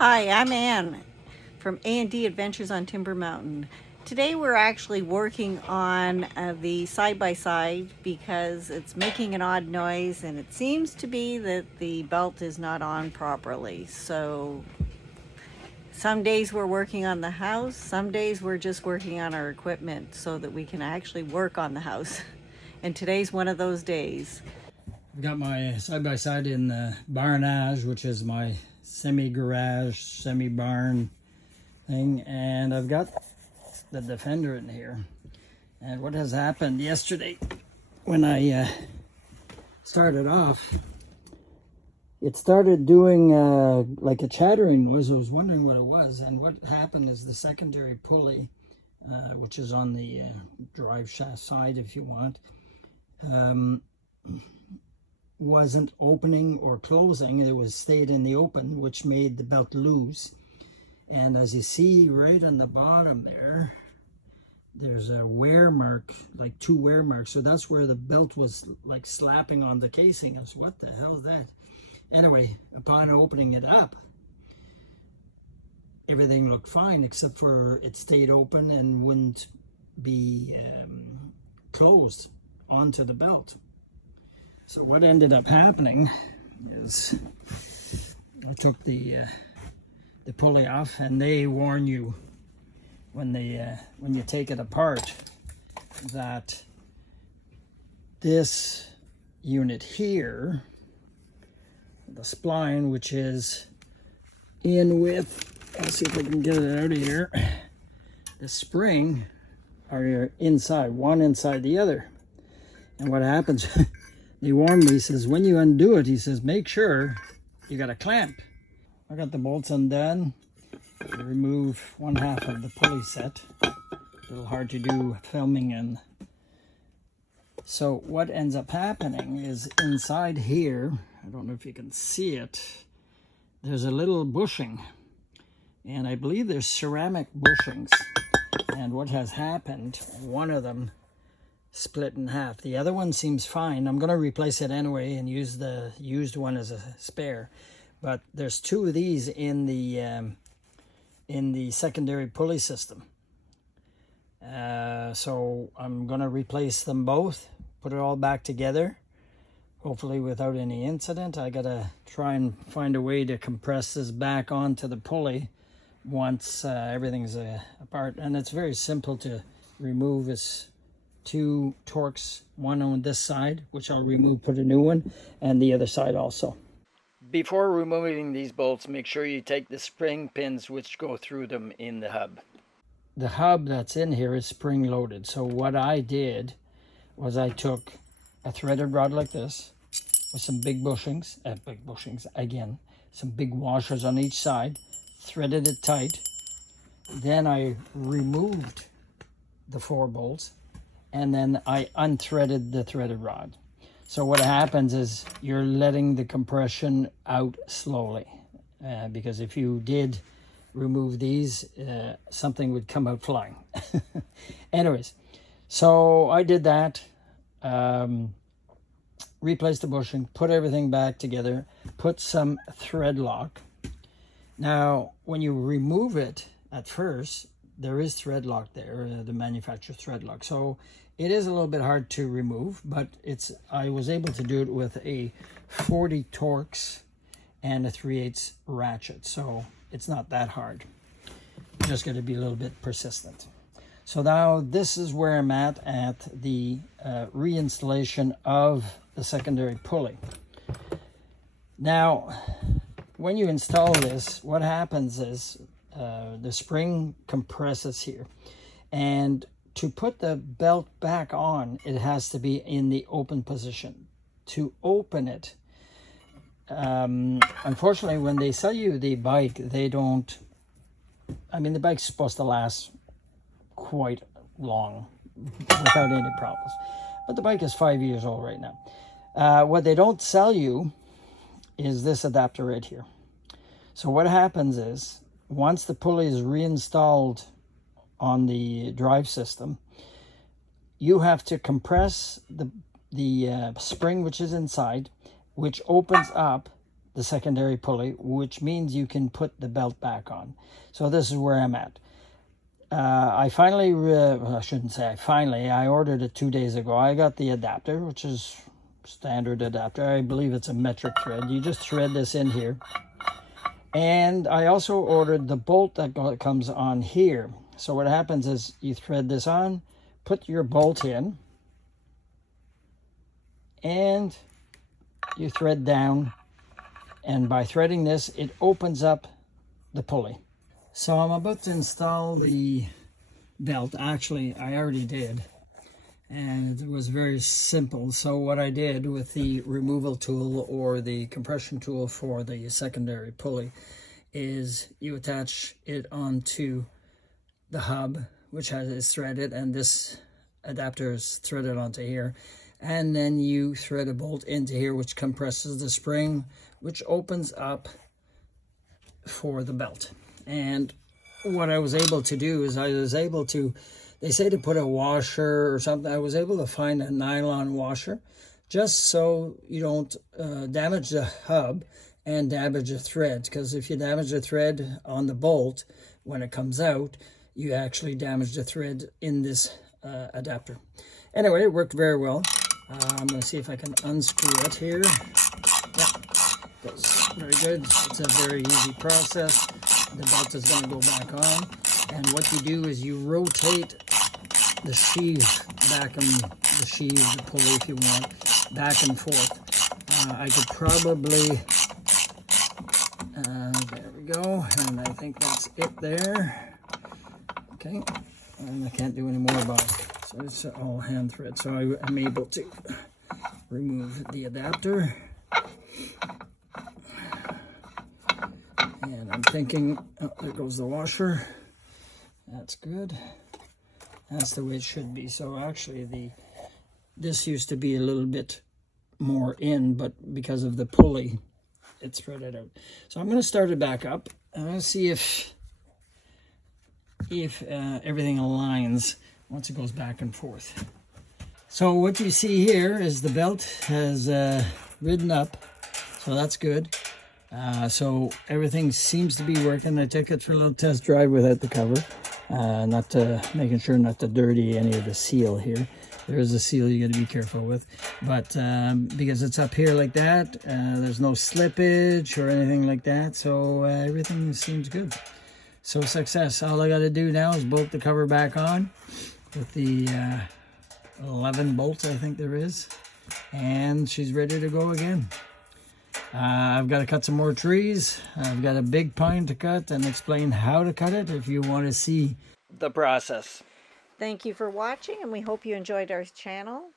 Hi, I'm Ann from A&D Adventures on Timber Mountain. Today we're actually working on the side-by-side because it's making an odd noise and it seems to be that the belt is not on properly. So some days we're working on the house, some days we're just working on our equipment so that we can actually work on the house. And today's one of those days. I've got my side-by-side in the barnage, which is my semi-garage, semi-barn thing, and I've got the Defender in here. And what has happened yesterday when I started off, it started doing like a chattering noise. I was wondering what it was, and what happened is the secondary pulley, which is on the drive shaft side if you want, wasn't opening or closing. It was stayed in the open, which made the belt loose. And as you see right on the bottom there, there's a wear mark, like 2 wear marks. So that's where the belt was like slapping on the casing. I was, what the hell is that? Anyway, upon opening it up, everything looked fine except for it stayed open and wouldn't be closed onto the belt. So what ended up happening is I took the pulley off, and they warn you when you take it apart that this unit here, the spline, which is in with, let's see if I can get it out of here, the spring are inside, one inside the other. And what happens, he warned me, he says, when you undo it, he says, make sure you got a clamp. I got the bolts undone. Remove 1/2 of the pulley set. A little hard to do filming. And so what ends up happening is inside here, I don't know if you can see it, there's a little bushing. And I believe there's ceramic bushings. And what has happened, one of them split in half. The other one seems fine. I'm going to replace it anyway and use the used one as a spare. But there's 2 of these in the secondary pulley system. So I'm going to replace them both, put it all back together, hopefully without any incident. I got to try and find a way to compress this back onto the pulley once everything's apart. And it's very simple to remove. It's 2 Torx, one on this side, which I'll remove, put a new one, and the other side also. Before removing these bolts, make sure you take the spring pins which go through them in the hub. The hub that's in here is spring loaded. So what I did was I took a threaded rod like this with some big bushings, again, some big washers on each side, threaded it tight. Then I removed the 4 bolts, and then I unthreaded the threaded rod. So what happens is you're letting the compression out slowly, because if you did remove these, something would come out flying. Anyways, so I did that, replaced the bushing, put everything back together, put some thread lock. Now, when you remove it at first, there is thread lock there, the manufacturer thread lock. So it is a little bit hard to remove, but I was able to do it with a 40 Torx and a 3/8 ratchet. So it's not that hard. Just got to be a little bit persistent. So now this is where I'm at the reinstallation of the secondary pulley. Now, when you install this, what happens is the spring compresses here, and to put the belt back on, it has to be in the open position. To open it, unfortunately, when they sell you the bike, they don't, I mean, the bike's supposed to last quite long without any problems. But the bike is 5 years old right now. What they don't sell you is this adapter right here. So what happens is, once the pulley is reinstalled on the drive system, you have to compress the spring which is inside, which opens up the secondary pulley, which means you can put the belt back on. So this is where I'm at. I finally, well, I shouldn't say I ordered it 2 days ago. I got the adapter, which is standard adapter. I believe it's a metric thread. You just thread this in here. And I also ordered the bolt that comes on here. So what happens is you thread this on, put your bolt in, and you thread down. And by threading this, it opens up the pulley. So I'm about to install the belt. Actually, I already did. And it was very simple. So what I did with the removal tool or the compression tool for the secondary pulley is you attach it onto the hub, which is threaded, and this adapter is threaded onto here. And then you thread a bolt into here, which compresses the spring, which opens up for the belt. And what I was able to do is they say to put a washer or something. I was able to find a nylon washer just so you don't damage the hub and damage the thread. Because if you damage the thread on the bolt, when it comes out, you actually damage the thread in this adapter. Anyway, it worked very well. I'm going to see if I can unscrew it here. Yeah, that's very good. It's a very easy process. The belt is going to go back on. And what you do is you rotate the sheath back and the sheath, the pulley if you want, back and forth. I could probably, there we go, and I think that's it there. Okay, and I can't do any more about it. So it's all hand thread. So I'm able to remove the adapter. And I'm thinking, oh, there goes the washer. That's good. That's the way it should be. So actually this used to be a little bit more in, but because of the pulley, it threaded out. So I'm going to start it back up. I'm going to see if everything aligns once it goes back and forth. So what you see here is the belt has ridden up, so that's good. So everything seems to be working. I took it for a little test drive without the cover, making sure not to dirty any of the seal here. There is a seal you got to be careful with, but because it's up here like that, there's no slippage or anything like that, so everything seems good. So success. All I got to do now is bolt the cover back on with the 11 bolts I think there is, and she's ready to go again. I've got to cut some more trees. I've got a big pine to cut and explain how to cut it if you want to see the process. Thank you for watching, and we hope you enjoyed our channel.